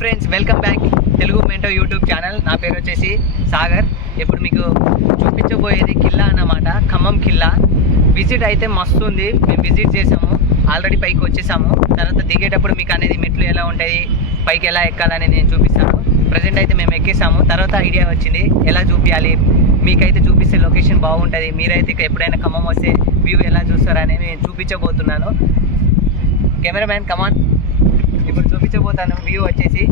Friends, welcome back Telugu మెంటో YouTube channel. నా పేరు వచ్చేసి సాగర్. ఇప్పుడు మీకు చూపించబోయేది కిల్లా అన్నమాట, ఖమ్మం కిల్లా. విజిట్ అయితే మస్తు ఉంది. మేము విజిట్ చేసాము, ఆల్రెడీ పైకి వచ్చేసాము. తర్వాత దిగేటప్పుడు మీకు అనేది మెట్లు ఎలా ఉంటాయి, పైకి ఎలా ఎక్కాలని నేను చూపిస్తాను. ప్రజెంట్ అయితే మేము ఎక్కేసాము. తర్వాత ఐడియా వచ్చింది ఎలా చూపించాలి, మీకైతే చూపిస్తే లొకేషన్ బాగుంటుంది, మీరైతే ఎప్పుడైనా ఖమ్మం వస్తే వ్యూ ఎలా చూస్తారని నేను చూపించబోతున్నాను. కెమెరామ్యాన్ కమాన్, ఇప్పుడు చూపించబోతాను వ్యూ వచ్చేసి.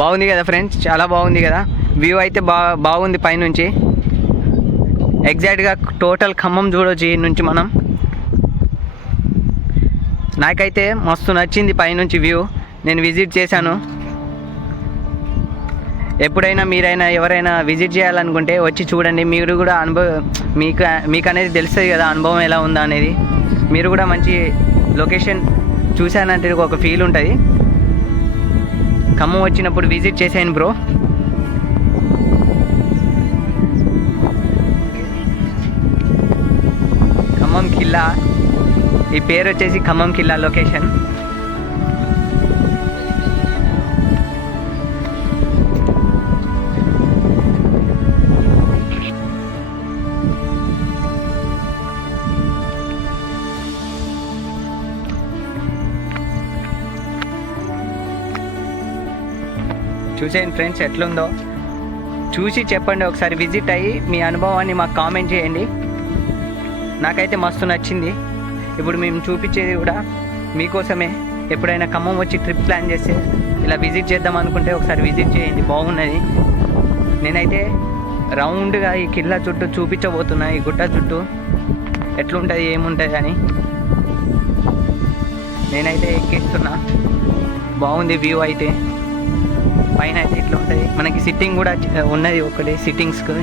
బాగుంది కదా ఫ్రెండ్స్, చాలా బాగుంది కదా వ్యూ అయితే. బాగుంది పైనుంచి. ఎగ్జాక్ట్గా టోటల్ ఖమ్మం చూడొచ్చు ఈ నుంచి మనం. నాకైతే మస్తు నచ్చింది పైనుంచి వ్యూ. నేను విజిట్ చేశాను. ఎప్పుడైనా మీరైనా ఎవరైనా విజిట్ చేయాలనుకుంటే వచ్చి చూడండి. మీరు కూడా మీకు అనేది తెలుస్తుంది కదా అనుభవం ఎలా ఉందా అనేది. మీరు కూడా మంచి లొకేషన్ చూశానంటే ఒక ఫీల్ ఉంటుంది. ఖమ్మం వచ్చినప్పుడు విజిట్ చేశాను బ్రో. ఖమ్మం కిల్లా, ఈ పేరు వచ్చేసి ఖమ్మం కిల్లా లొకేషన్. చూసేయండి ఫ్రెండ్స్ ఎట్లుందో, చూసి చెప్పండి. ఒకసారి విజిట్ అయ్యి మీ అనుభవాన్ని మాకు కామెంట్ చేయండి. నాకైతే మస్తు నచ్చింది. ఇప్పుడు మేము చూపించేది కూడా మీకోసమే. ఎప్పుడైనా ఖమ్మం వచ్చి ట్రిప్ ప్లాన్ చేస్తే ఇలా విజిట్ చేద్దాం అనుకుంటే ఒకసారి విజిట్ చేయండి, బాగున్నది. నేనైతే రౌండ్గా ఈ కిల్లా చుట్టూ చూపించబోతున్నా, ఈ గుట్ట చుట్టూ ఎట్లుంటుంది ఏముంటుంది అని. నేనైతే ఎక్కిస్తున్నా. బాగుంది వ్యూ అయితే. పైన అయితే ఇట్లా ఉంటుంది. మనకి సిట్టింగ్ కూడా ఉన్నది ఒకటి, సిట్టింగ్స్కి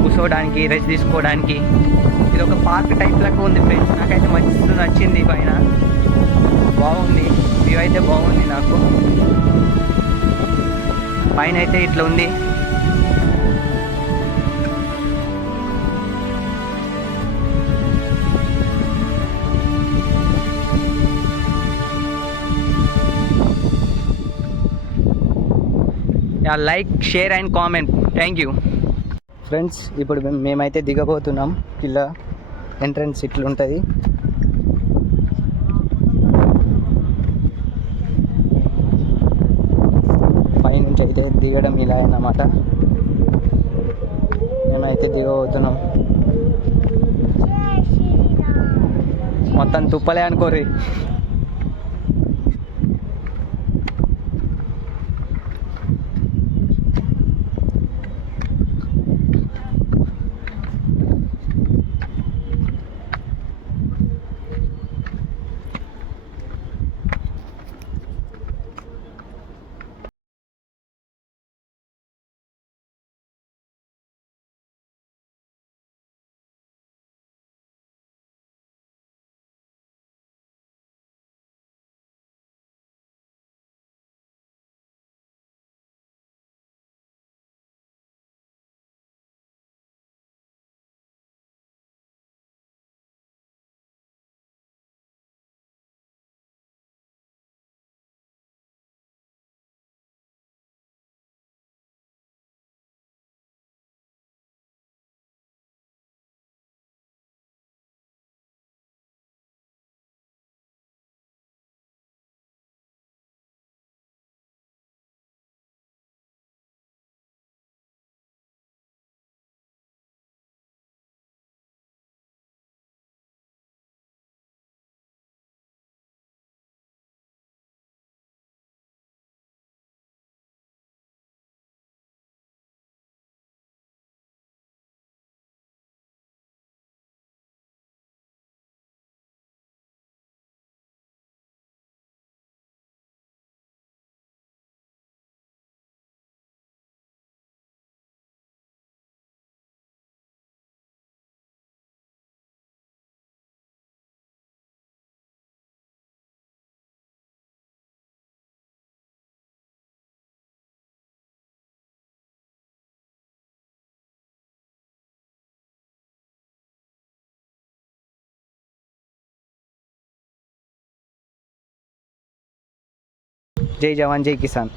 కూర్చోవడానికి, రెస్ట్ తీసుకోవడానికి. ఇది ఒక పార్క్ టైప్ లాగా ఉంది ఫ్రెండ్స్. నాకైతే మస్తు నచ్చింది. పైన బాగుంది వ్యూ అయితే, బాగుంది నాకు. పైన అయితే ఇట్లా ఉంది. Like, share and comment. Thank you friends. ఇప్పుడు మేమైతే దిగబోతున్నాం. కిల్లా ఎంట్రన్స్ ఇట్లుంటుంది. పైనుంచి అయితే దిగడం ఇలా అన్నమాట. మేమైతే దిగబోతున్నాం. మొత్తం తుప్పలే అనుకోర్రి. జై జవాన్ జై కిసాన్.